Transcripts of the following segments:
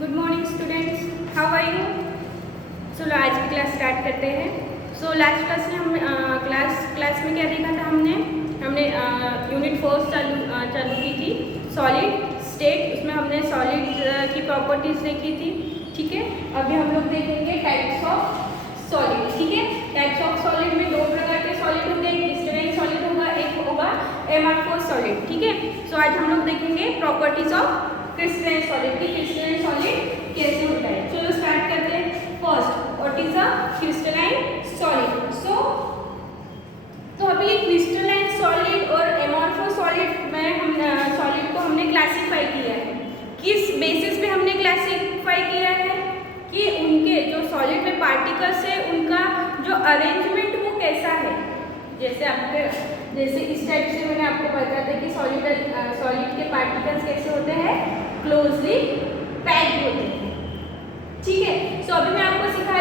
Good morning students, how are you. चलो आज की क्लास स्टार्ट करते हैं। सो लास्ट क्लास में हम क्लास में क्या देखा था हमने यूनिट 4 चालू की थी, सॉलिड स्टेट। उसमें हमने सॉलिड की प्रॉपर्टीज देखी थी। ठीक है, अभी हम लोग देखेंगे टाइप्स ऑफ सॉलिड। ठीक है, टाइप्स ऑफ सॉलिड में दो प्रकार के सॉलिड होंगे, एक क्रिस्टलाइन सॉलिड होगा, एक होगा एमआरफोस सॉलिड। ठीक है, सो आज हम लोग देखेंगे प्रॉपर्टीज ऑफ क्रिस्टलाइन सॉलिड की, क्रिस्टलाइन सॉलिड कैसे होता है। चलो स्टार्ट करते हैं। First, what is a crystalline solid. तो अभी क्रिस्टलाइन सॉलिड और एमॉर्फोस सॉलिड में हम सॉलिड को हमने क्लासिफाई किया है। किस बेसिस पे हमने क्लासिफाई किया है कि उनके जो सॉलिड में पार्टिकल्स है उनका जो अरेंजमेंट वो कैसा है। जैसे इस टाइप से मैंने आपको बताया था कि सॉलिड के पार्टिकल्स कैसे होते हैं, क्लोजली पैक्ड होते हैं। ठीक है, सो अभी मैं आपको सिखा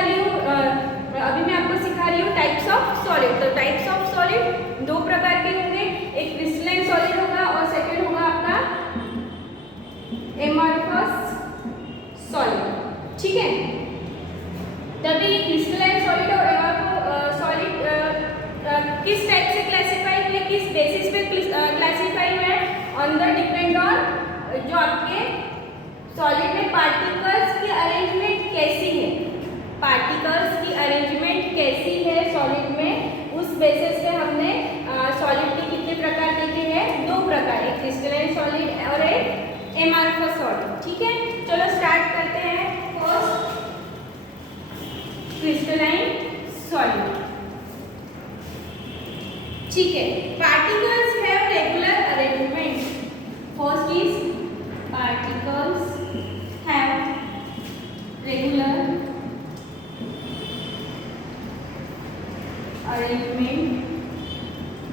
रही हूँ टाइप्स ऑफ सॉलिड। तो टाइप्स ऑफ सॉलिड दो प्रकार के होंगे, एक क्रिस्टलाइन सॉलिड होगा और सेकंड होगा आपका एमॉर्फस सॉलिड। ठीक है, तभी क्रिस्टलाइन सॉलिड और एमॉर्फस सॉलिड किस टाइप से क्लासिफाई हुए, किस बेसिस पे क्लासिफाई हुए, ऑन द डिपेंड ऑन जो आपके सॉलिड में पार्टिकल्स की अरेंजमेंट कैसी है, पार्टिकल्स की अरेंजमेंट कैसी है सॉलिड में, उस बेसिस पे हमने सॉलिड के कितने प्रकार देखे हैं, दो प्रकार, एक क्रिस्टलाइन सॉलिड और एक एमॉर्फस सॉलिड। ठीक है, चलो स्टार्ट करते हैं। First, crystalline solid. ठीक है, particles have regular arrangement. First is particles have regular arrangement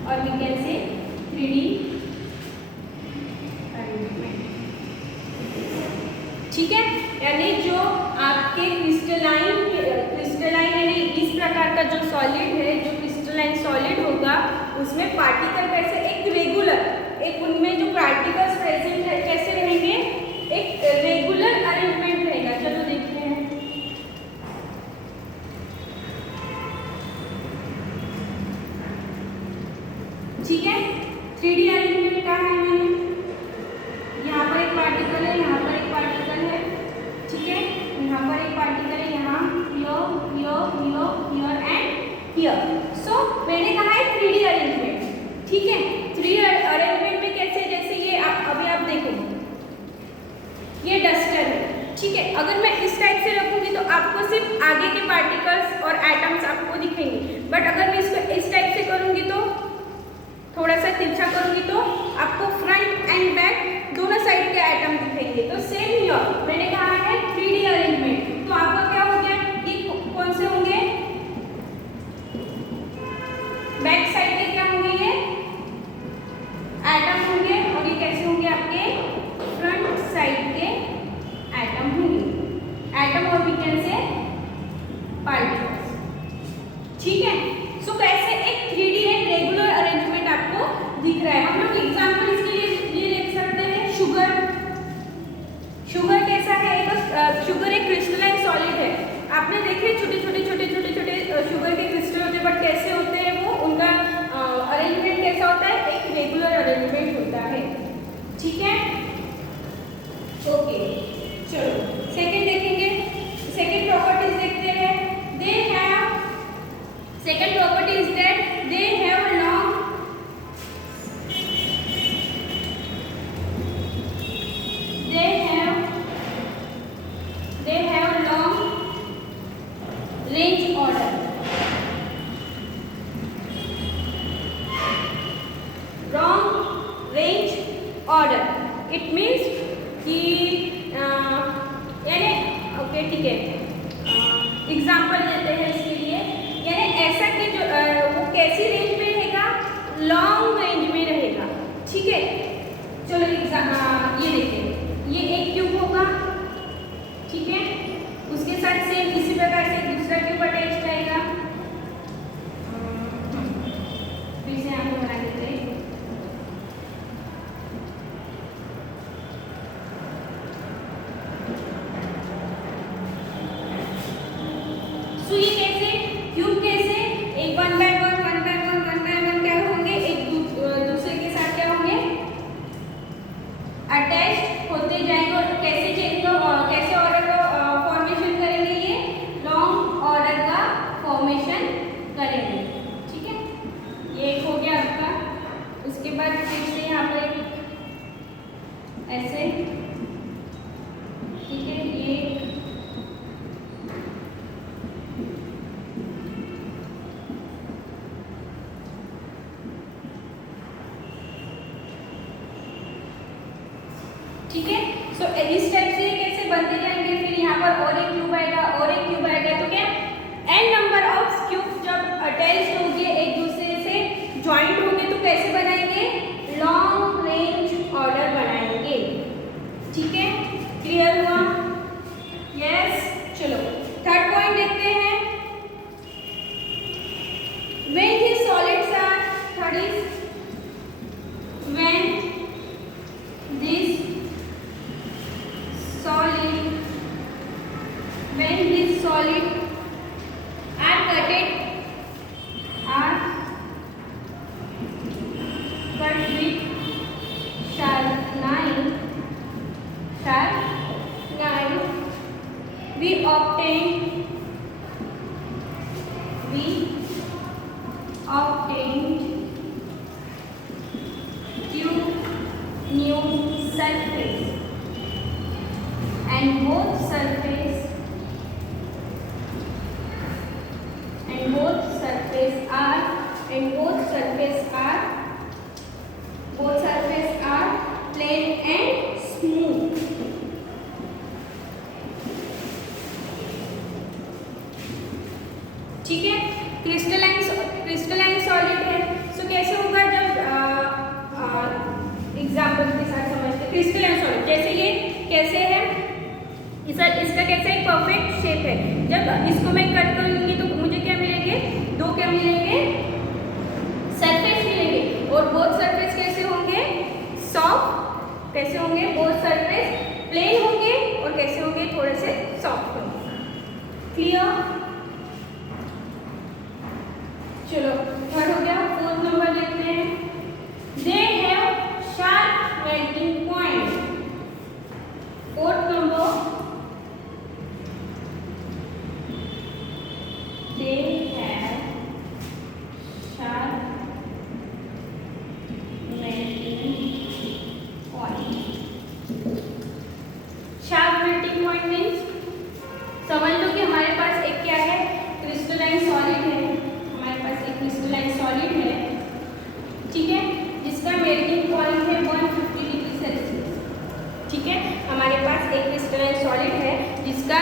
और we can say 3D arrangement. ठीक है, यानी जो आपके क्रिस्टलाइन यानी इस प्रकार का जो सॉलिड है, जो क्रिस्टलाइन सॉलिड होगा उसमें पार्टिकल कैसे एक रेगुलर, एक उनमें जो पार्टिकल्स प्रेजेंट है कैसे रहेंगे, एक रेगुलर अरेंजमेंट रहेगा। चलो देखते हैं। ठीक है, 3D अरेंजमेंट कहा है मैंने, यहाँ पर एक पार्टिकल है, यहाँ पर एक पार्टिकल है। ठीक है, यहाँ पर एक पार्टिकल है, यहाँ हियर एंड हियर। सो मैंने कहा है 3D अरेंजमेंट। ठीक है, 3D अरेंजमेंट में कैसे, जैसे ये अभी आप देखो, ये डस्टर है। ठीक है, अगर मैं इस टाइप से रखूंगी तो आपको सिर्फ आगे के पार्टिकल्स और एटम्स आपको दिखेंगे, बट अगर मैं इसको इस टाइप से करूंगी तो थोड़ा सा तिरछा करूंगी तो आपको फ्रंट एंड बैक दोनों साइड के एटम दिखेंगे। तो सेम हियर मैंने कहा है 3D अरेंजमेंट। तो आपका क्या हो गया, ये कौन से होंगे, बैक साइड के क्या होंगे, ये एटम होंगे, और ये कैसे होंगे, आपके फ्रंट साइड के एटम होंगे, एटम और वी कैन से पार्टिकल्स। ठीक है, सो कैसे एक 3D एंड रेगुलर अरेंजमेंट आपको दिख रहा है। हम लोग एग्जांपल इसके लिए देख सकते हैं। शुगर कैसा है, शुगर एक क्रिस्टलाइन सॉलिड है। आपने देखे छोटे छोटे शुगर के क्रिस्टल होते हैं, बट कैसे होते हैं वो, उनका अरेंजमेंट कैसा होता है, एक रेगुलर अरेंजमेंट होता है। ठीक है, ओके, चलो सेकंड देखेंगे, सेकंड प्रॉपर्टीज देखते हैं। Second property is that they have long range order. Long range order. It means कि यानी ओके, ठीक है, एग्जाम्पल देते हैं इसके लिए। यानी ऐसा कि जो वो कैसी रेंज में रहेगा, लॉन्ग रेंज में रहेगा। ठीक है, चलो ये देखिए, ये एक ट्यूब होगा। ठीक है, उसके साथ सेम इसी प्रकार से दूसरा ट्यूब अटैच रहेगा। फिर से आपको बना देते हैं। सो ये कैसे क्यूब कैसे एक वन बाय वन क्या होंगे, एक दूसरे के साथ क्या होंगे, अटैच होते जाएंगे। और कैसे ऑर्डर का फॉर्मेशन करेंगे, ये लॉन्ग ऑर्डर का फॉर्मेशन करेंगे। ठीक है, ये एक हो गया आपका। उसके बाद फिर से यहाँ पर ऐसे, ठीक है, ये ठीक है। सो इस टाइप से कैसे बनते जाएंगे। फिर यहाँ पर और एक क्यूब आएगा और एक क्यूब आएगा, तो क्या एन नंबर ऑफ क्यूब जब अटैच्ड होंगे एक दूसरे से ज्वाइंट होंगे तो कैसे बनाएंगे, लॉन्ग रेंज ऑर्डर बनाएंगे। ठीक है, क्लियर हुआ? यस। चलो थर्ड पॉइंट देखते हैं। When these solids are, third is when this solid are cut with sharp knife, we obtain two new surface, and both surface are plain and smooth. ठीक है, crystalline solid है। सो कैसे होगा, जब example के साथ समझते। क्रिस्टलाइन सॉलिड जैसे ये कैसे है, इसका कैसे एक परफेक्ट शेप है। जब इसको मैं कट करूंगी तो मुझे क्या मिलेंगे, दो क्या मिलेंगे, सरफेस मिलेंगे। और बोथ सरफेस कैसे होंगे, सॉफ्ट। कैसे होंगे, बोथ सरफेस प्लेन होंगे और कैसे होंगे, थोड़े से सॉफ्ट होंगे। क्लियर? चलो थर्ड हो गया। फोर्थ नंबर देखते हैं। They have sharp melting point. Fourth number, they have sharp melting point. Sharp melting point means समझ लो कि हमारे पास एक क्या है, क्रिस्टलाइन सॉलिड है। क्रिस्टलाइन सॉलिड है, ठीक है, जिसका मेल्टिंग पॉइंट है 150 डिग्री सेल्सियस। ठीक है, हमारे पास एक क्रिस्टलाइन सॉलिड है जिसका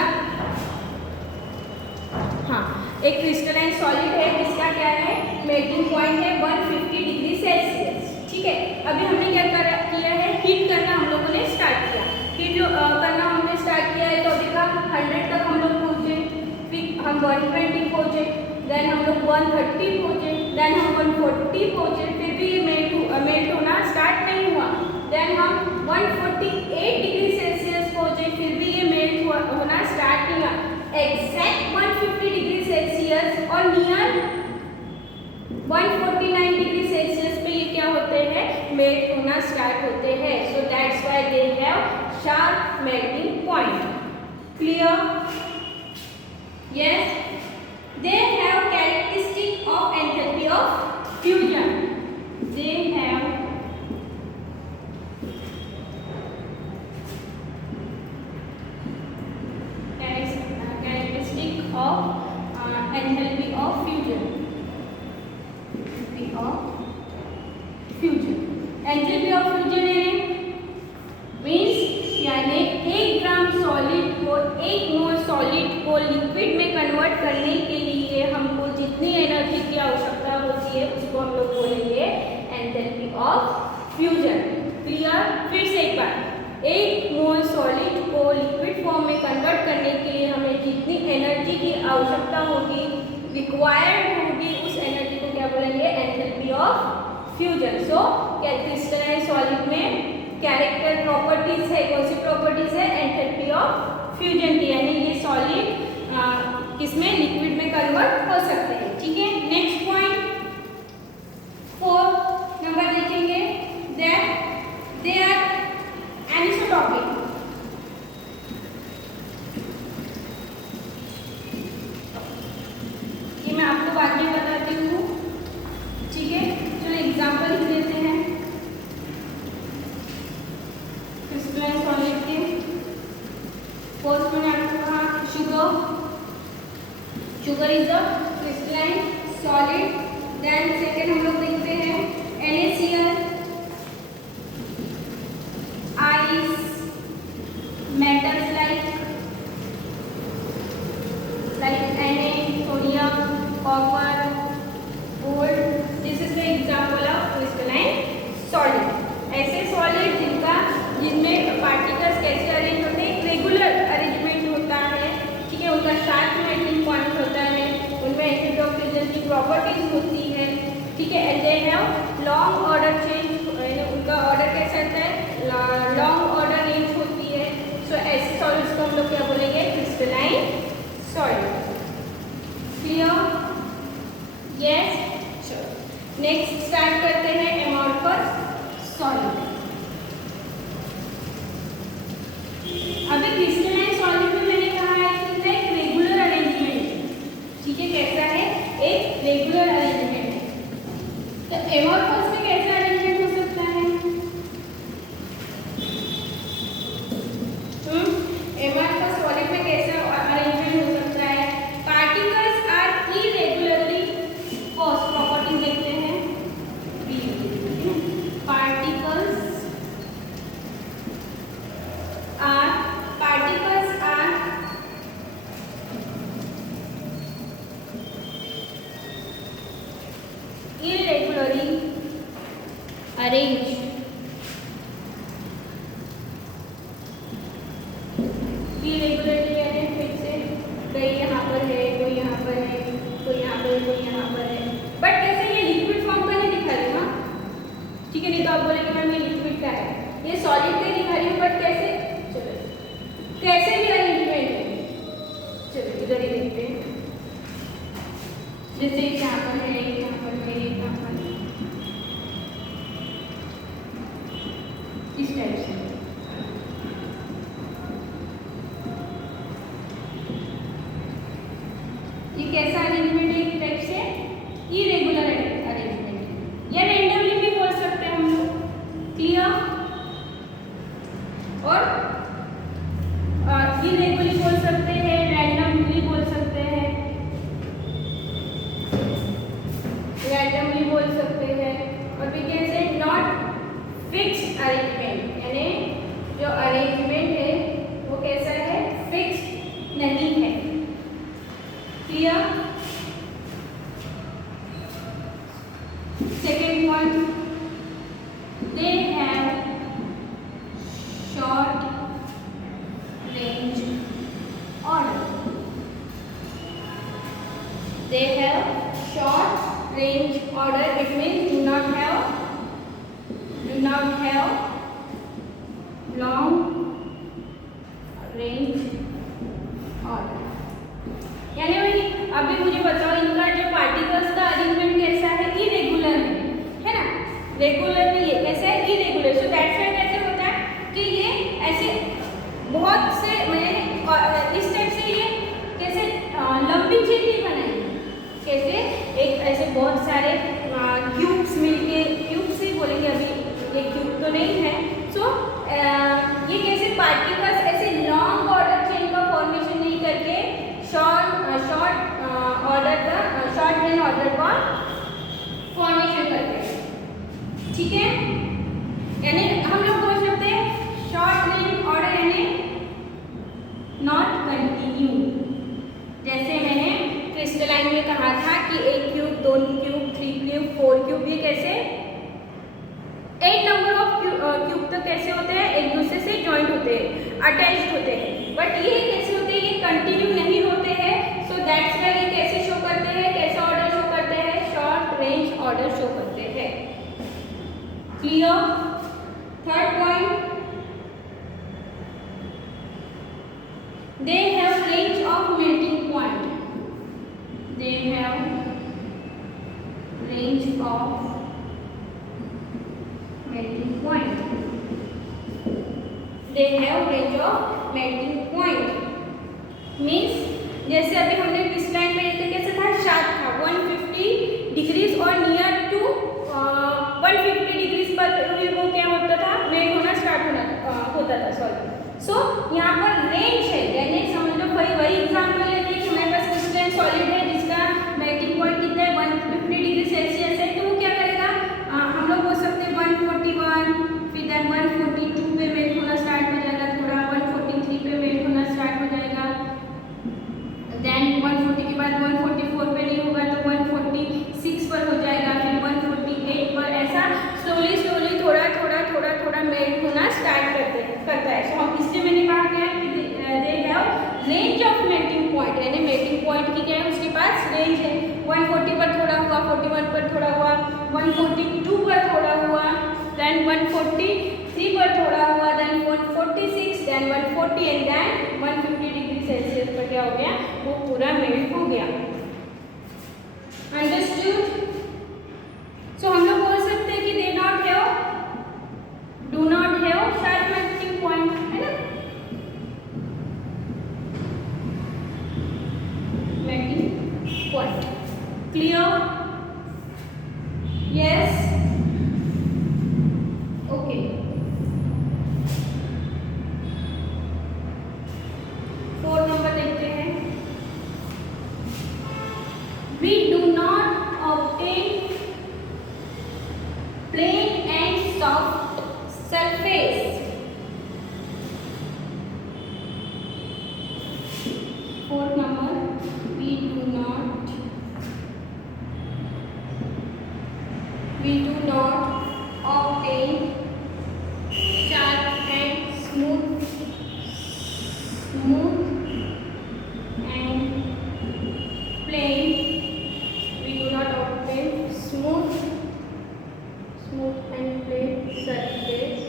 एक क्रिस्टलाइन सॉलिड है जिसका क्या है, मेल्टिंग पॉइंट है 150 डिग्री सेल्सियस। ठीक है, अभी हमने क्या किया है, हीट करना हम लोगों ने स्टार्ट किया। हीट करना हमने स्टार्ट किया है तो अभी का 100 तक हम लोग पहुँचे, फिर हम 120 पहुँचे, देन हम लोग 130 पहुँचे, देन हम 140 पहुँचे, फिर भी ये मेल्ट होना स्टार्ट नहीं हुआ। देन हम 148 डिग्री सेल्सियस पहुँचे, फिर भी ये मेल्ट होना स्टार्ट नहीं हुआ। एग्जैक्ट 150 डिग्री सेल्सियस और नियर 149 डिग्री सेल्सियस पे ये क्या होते हैं, मेल्ट होना स्टार्ट होते हैं। So that's why they have sharp melting point. Clear? Yes. They have characteristic of enthalpy of fusion. They have characteristic of enthalpy of fusion. Enthalpy of fusion means यानी 1 ग्राम solid को 1 मोल solid को liquid में convert करने के लिए हमको जितनी energy की आवश्यकता होती है उसको हम लोग बोलेंगे एंथैल्पी ऑफ फ्यूजन। क्लियर? फिर से एक बार, 1 मोल सॉलिड को लिक्विड फॉर्म में कन्वर्ट करने के लिए हमें जितनी एनर्जी की आवश्यकता होगी, रिक्वायर्ड होगी, उस एनर्जी को क्या बोलेंगे, enthalpy of fusion. So crystalline solid में कैरेक्टर प्रॉपर्टीज है, कौन सी प्रॉपर्टीज है, एंथैल्पी ऑफ फ्यूजन की, यानी ये सॉलिड किसमें, लिक्विड में कन्वर्ट हो सकते हैं। ठीक है, नेक्स्ट पॉइंट 4 नंबर देखेंगे, दैट दे आर एनिसोट्रॉपिक। ये मैं आपको बाद में बताती हूँ। ठीक है, चलो एग्जाम्पल देते हैं क्रिस्टलाइन सॉलिड के। फर्स्ट मैंने आपको कहा sugar is a crystalline solid. Then second हम लोग देखते हैं NaCl, ice, metals like Na, sodium, copper, gold. This is the example of crystalline solid. ऐसे सॉलिड जिनमें पार्टिकल्स कैसे अरेंज होते हैं, रेगुलर अरेंजमेंट होता है। ठीक है, उनका साथ में मेल्टिंग पॉइंट होता है, उनमें एसिड ऑक्सीजन की प्रॉपर्टीज होती है। ठीक है, and they have long order change, उनका ऑर्डर कैसा रहता है, लॉन्ग ऑर्डर रेंज होती है। सो ऐसे सॉलिड्स को हम लोग क्या बोलेंगे, crystalline solid. Clear? Yes, sure. Next start करते हैं एमोर्फस सॉलिड। अभी क्रिस्टलाइन सॉलिड में मैंने कहा है कि एक रेगुलर अरेंजमेंट। ठीक है, कैसा है, एक रेगुलर अरेंजमेंट है। तो एमोर्फस में कैसा अरेंजमेंट हो सकता है, एमोर्फस सॉलिड में कैसा अरेंजमेंट हो सकता है, particles are irregularly post. Property देखते हैं, particles are irregularly arranged। irregularly यानी फिर से कई यहाँ पर है, कोई यहाँ पर है, कोई यहाँ पर है, कोई यहाँ पर है। बट कैसे, ये लिक्विड फॉर्म का नहीं दिखा रही ना। ठीक है, नहीं तो आप बोलेंगे मैम ये लिक्विड का है, ये सॉलिड का ही दिखा रही हूँ। बट कैसे, चलो कैसे भी अरेंजमेंट है, चलो इधर ही देखते हैं। जैसे यहाँ पर है, यहाँ पर है, यहाँ पर है, इस टाइप से। ये कैसा अरेंजमेंट है, एक टाइप से इरेगुलर अरेंजमेंट, या रैंडमली भी बोल सकते हैं हम लोग। क्लियर? और इरेगुलरली बोल सकते हैं, रैंडमली बोल सकते हैं, रैंडमली बोल सकते हैं। और भी कैसे, नॉट फिक्स्ड अरेंजमेंट, यानी जो अरेंजमेंट है वो कैसा है, फिक्स्ड नहीं है। Clear? Second point, they have short range order. They have short range order. It means do not have long range order। यानी भाई अभी मुझे बताओ, इनका जो पार्टिकल्स का अरेंजमेंट कैसा है, इरेगुलर है ना, रेगुलर नहीं है, कैसा है, इरेगुलर। सो दैट्स व्हाई कैसे होता है कि ये ऐसे बहुत से, मैंने इस टाइप से ये कैसे लंबी चेन नहीं बनाई, कैसे एक ऐसे बहुत सारे क्यूब्स मिलके, क्यूब्स ही बोलेंगे, अभी ये क्यूब तो नहीं है। सो ये कैसे पार्टिकल्स ऐसे लॉन्ग ऑर्डर चेन का फॉर्मेशन नहीं करके शॉर्ट रेंज ऑर्डर का फॉर्मेशन करते हैं। ठीक है, यानी हम लोग बोल सकते हैं शॉर्ट रेंज ऑर्डर यानी नॉट कंटिन्यू। जैसे मैंने क्रिस्टलाइन में कहा था कि 1 क्यूब, 2 क्यूब, 3 क्यूब, 4 क्यूब, ये कैसे 8 नंबर ऑफ क्यूब तक कैसे होते हैं, एक दूसरे से जॉइंट होते हैं, अटैच्ड होते हैं। बट ये कैसे होते हैं, ये कंटिन्यू नहीं होते हैं। सो दैट्स व्हाई ये कैसे शो करते हैं, कैसा ऑर्डर शो करते हैं, शॉर्ट रेंज ऑर्डर शो करते हैं। Clear? Third point, they have range of melting point. they have range of melting point. They have range of melting point means जैसे अभी हमने क्रिस्टलाइन में तो कैसे था, शार्प था 150 डिग्रीज और नियर टू 150 डिग्रीज पर वो क्या होता था, मेल्ट होना स्टार्ट होता था सॉरी। सो यहाँ पर रेंज है, यानी समझ लो वही एग्जाम्पल लेते हैं कि हमारे पास क्रिस्टलाइन सॉलिड है जिसका मेल्टिंग पॉइंट कितना है 150 डिग्री सेल्सियस है, तो वो क्या करेगा, हम लोग बोल सकते हैं 141, फिर देन 142 पे मेल्ट होना स्टार्ट हो जाएगा, थोड़ा 143 पे मेल्ट होना स्टार्ट हो जाएगा, देन 140 के बाद 144 पे नहीं होगा तो 146 पर हो जाएगा, फिर 148 पर, ऐसा स्लोली स्लोली थोड़ा थोड़ा थोड़ा थोड़ा मेल्ट होना स्टार्ट करता है। सो हम इसलिए मैंने कहा क्या कि they have range of melting point, यानी मेल्टिंग पॉइंट की क्या है, उसके पास रेंज है। 140 पर थोड़ा हुआ, 41 पर थोड़ा हुआ, 142 पर थोड़ा हुआ, देन 143 पर थोड़ा हुआ, then 146, then 140 and then 150 degree Celsius पर क्या हो गया, वो पूरा मेल्ट हो गया। अंडरस्टूड? सो हम लोग बोल सकते हैं कि they do not have sharp melting point, है ना, melting point. Clear? Yes, okay. 4 number देखते हैं। We do not obtain plain and soft surface. 4 number, we do not obtain sharp and smooth and plain. We do not obtain smooth and plain surface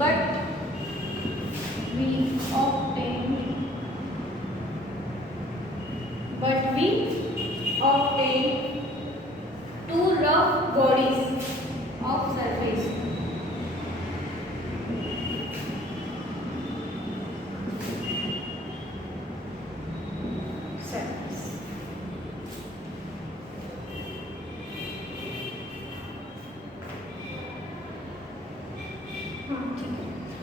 but we obtain two rough bodies of surface.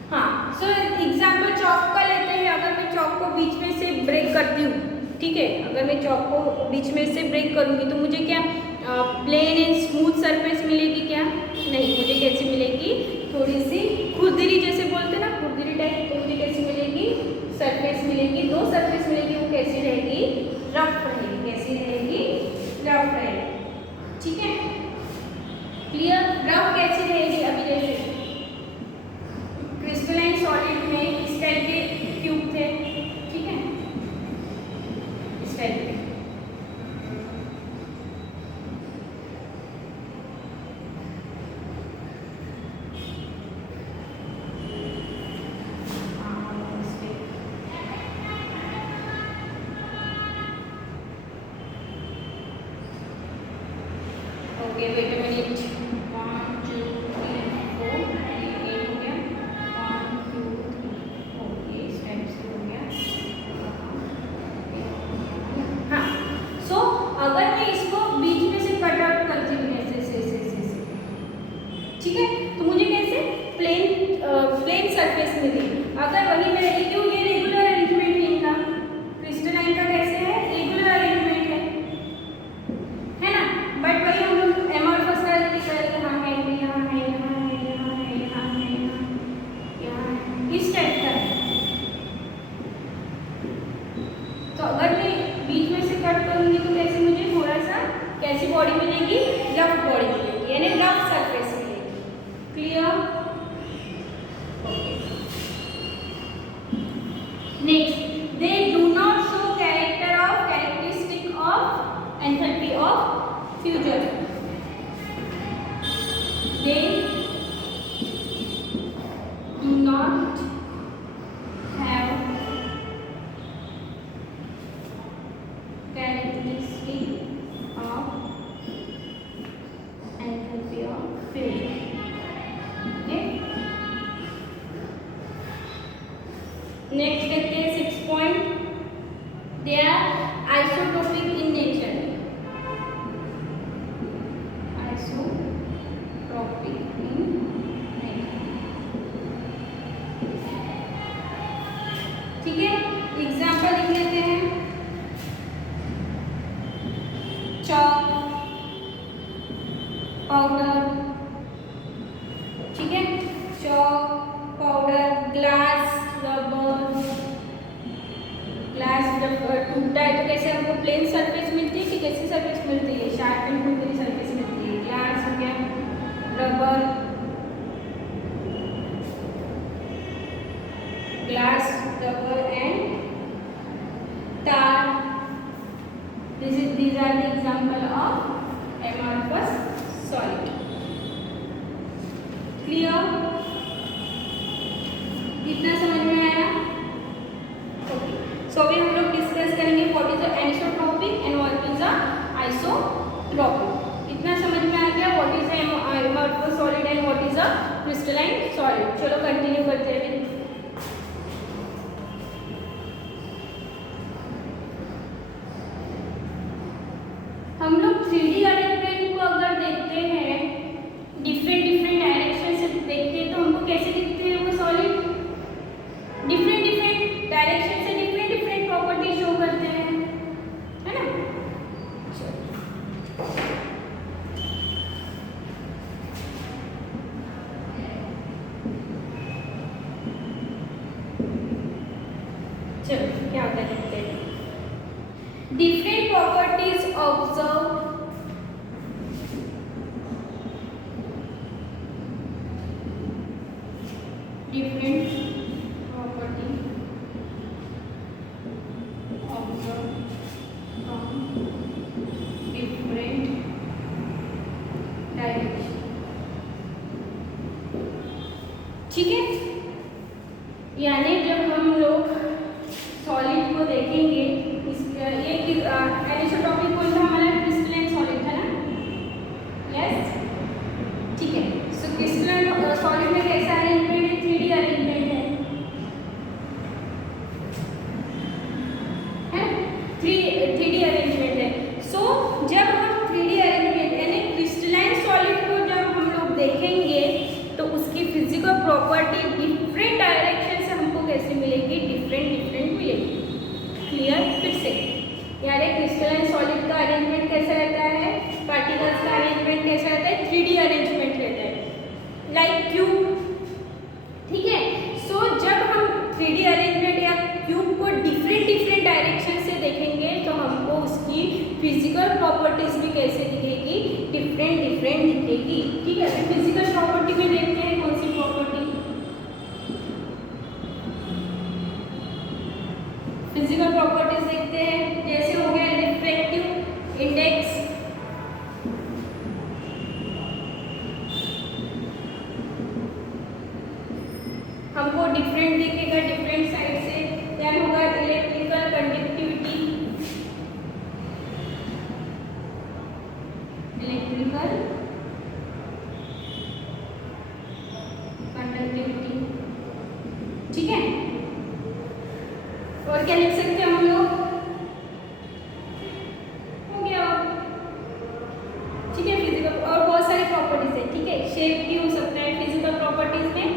हाँ, so example chalk का लेते हैं। अगर मैं chalk को बीच में से break करती हूँ, ठीक है, अगर मैं चॉक को बीच में से ब्रेक करूँगी तो मुझे क्या प्लेन एंड स्मूथ सरफेस मिलेगी क्या? नहीं, मुझे कैसी मिलेगी, थोड़ी सी खुरदरी जैसे बोलते हैं ना, खुरदरी टाइप, तो मुझे कैसी मिलेगी, सरफेस मिलेगी, 2 सरफेस मिलेगी, वो कैसी रहेगी, रफ रहेगी। कैसी रहेगी, रफ रहेगी। ठीक है, क्लियर? रफ कैसी रहेगी, अभी जैसे क्रिस्टलाइन सॉलिड में इस टाइप के क्यूब थे, ठीक है, इस टाइप के, ओके, वेट अ मिनट, 1 2 3 4 ये हो गया, 1 2 3, ओके, स्टेप्स हो गया। हाँ, सो अगर मैं इसको बीच में से कट आउट करती हूँ ऐसे, ठीक है, तो मुझे कैसे प्लेन सरफेस मिलेगी। अगर वही मैं क्यों, ये रेगुलर अरेंजमेंट है इनका, क्रिस्टलाइन का कैसे है, रेगुलर अरेंजमेंट है ना, बट वही हम लोग एमॉर्फस कर देते हैं, यहाँ है, यहाँ है, यहाँ है, यहाँ है, यहाँ है, यहाँ है, इस टाइप का है। तो अगर मैं बीच में से कट करूँगी तो कैसे मुझे थोड़ा सा कैसी बॉडी मिलेगी, रफ बॉडी मिलेगी, यानी रफ सरफेस मिलेगी। क्लियर? नेक्स्ट देखते हैं 6 point, they are isotropic in nature. Isotropic in nature, ठीक है। एग्जाम्पल लिख लेते हैं, चॉक, पाउडर, ठीक है, chalk, powder, glass, rubber. Glass जब टूटता है तो कैसे हमको प्लेन सरफेस मिलती है कि कैसी सरफेस मिलती है, शार्प एंड टूटरी सरफेस मिलती है। ग्लास हो गया, रबर, ग्लास, रबर एंड तार। These are the example of amorphous solid. Clear? इतना समझ में आया? ओके, सो अभी हम लोग डिस्कस करेंगे what is anisotropic and what is isotropic. इतना समझ में आ गया what is amorphous solid and what is a crystalline solid. चलो कंटिन्यू करते हैं। हम लोग 3D अरेंजमेंट को अगर देखते हैं, डिफरेंट डिफरेंट डायरेक्शन से देखते हैं तो हमको कैसे दिखते हैं वो सॉलिड, डिफरेंट डिफरेंट डायरेक्शन से डिफरेंट डिफरेंट प्रॉपर्टी शो करते हैं, है ना। चलो क्या होता है देखते हैं। Different properties observe, different property observed from different direction, ठीक है। यानी जब हम लोग सॉलिड को देखेंगे, ये एनिसोट्रोपिक कौन था हमारा, क्रिस्टलाइन सॉलिड था ना, यस, ठीक है। सो क्रिस्टलाइन सॉलिड में कैसा अरेंजमेंट है, 3D अरेंजमेंट है, 3D अरेंजमेंट है। सो जब हम 3D अरेंजमेंट यानी क्रिस्टलाइन सॉलिड को जब हम लोग देखेंगे तो उसकी फिजिकल प्रॉपर्टी डिफरेंट डायरेक्शन से हमको कैसे मिलेगी, डिफरेंट डिफरेंट मिलेगी। क्लियर? फिर से यानी क्रिस्टलाइन सॉलिड का अरेंजमेंट कैसा रहता है, पार्टिकल्स का अरेंजमेंट कैसा रहता है, 3D अरेंजमेंट रहता है, लाइक क्यूब, ठीक है। सो जब हम 3D अरेंजमेंट या क्यूब को डिफरेंट डिफरेंट डायरेक्शन से देखेंगे तो हमको उसकी फिजिकल प्रॉपर्टीज भी कैसे दिखेगी, डिफरेंट डिफरेंट दिखेगी, ठीक है। फिजिकल प्रॉपर्टी में देखते हैं कौन सी प्रॉपर्टी, फिजिकल प्रॉपर्टीज देखते हैं, जैसे हो गया रिफ्रैक्टिव इंडेक्स, हमको डिफरेंट दिखेगा डिफरेंट साइड से। देन होगा इलेक्ट्रिकल कंडक्टिविटी, इलेक्ट्रिकल कंडक्टिविटी, ठीक है। और क्या लिख सकते हैं हम लोग, हो गया, ठीक है। फिजिकल और बहुत सारी प्रॉपर्टीज है, ठीक है। शेप भी हो सकता है फिजिकल प्रॉपर्टीज में,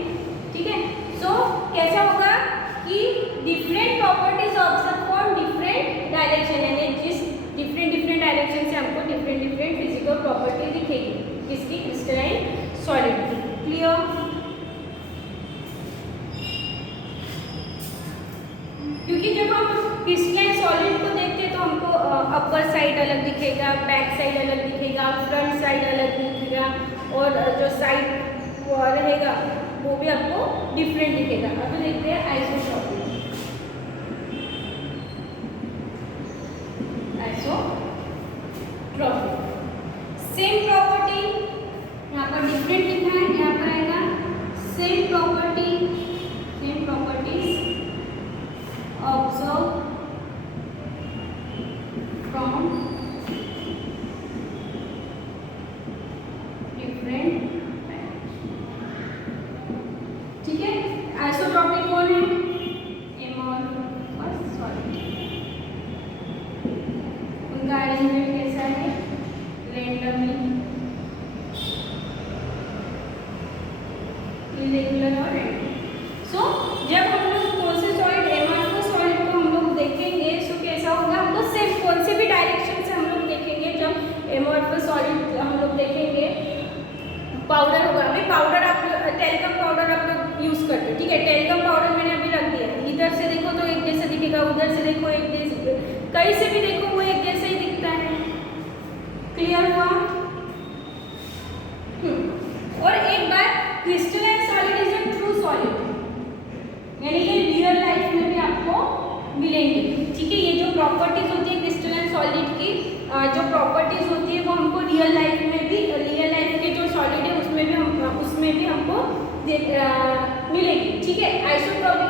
ठीक है। सो कैसा होगा कि different properties observe from different direction, यानी जिस डिफरेंट डिफरेंट डायरेक्शन से हमको डिफरेंट डिफरेंट फिजिकल प्रॉपर्टी दिखेगी, किसकी, क्रिस्टलाइन सॉलिड की। क्लियर? क्योंकि जब हम क्रिस्टलाइन सॉलिड को देखते हैं तो हमको अपर साइड अलग दिखेगा, बैक साइड अलग दिखेगा, फ्रंट साइड अलग दिखेगा, और जो साइड रहेगा वो भी आपको डिफरेंट दिखेगा। अभी देखते हैं आइसोट्रोपिक। आइसोट्रोपिक सेम प्रॉपर्टी, यहाँ पर डिफरेंट लिखा है, यहाँ पर आएगा same property, same properties observe from different, ठीक है। आइसोट्रोपिक कौन है, इरेगुलर और रेड। सो जब हम लोग कौन से सॉलिड एमआरएफओ सॉलिड को हम लोग देखेंगे सो कैसा होगा, हमको सेम कौन से भी डायरेक्शन से हम लोग देखेंगे। जब एमआरएफओ सॉलिड हम लोग देखेंगे पाउडर होगा, अभी पाउडर आप टेल्कम पाउडर आप लोग यूज़ करते हो, ठीक है। टेल्कम पाउडर मैंने अभी रख दिया, इधर से देखो तो एक जैसा दिखेगा, उधर से देखो एक जैसा, कहीं से भी देखो वो एक जैसा ही दिखता है। क्लियर हुआ? और एक बात, crystalline solid is a true solid, यानी ये रियल लाइफ में भी आपको मिलेंगे, ठीक है। ये जो प्रॉपर्टीज होती है क्रिस्टलाइन सॉलिड की, जो प्रॉपर्टीज होती है वो हमको रियल लाइफ में भी, रियल लाइफ के जो सॉलिड है उसमें भी हमको मिलेगी, ठीक है। आइसोट्रॉपिक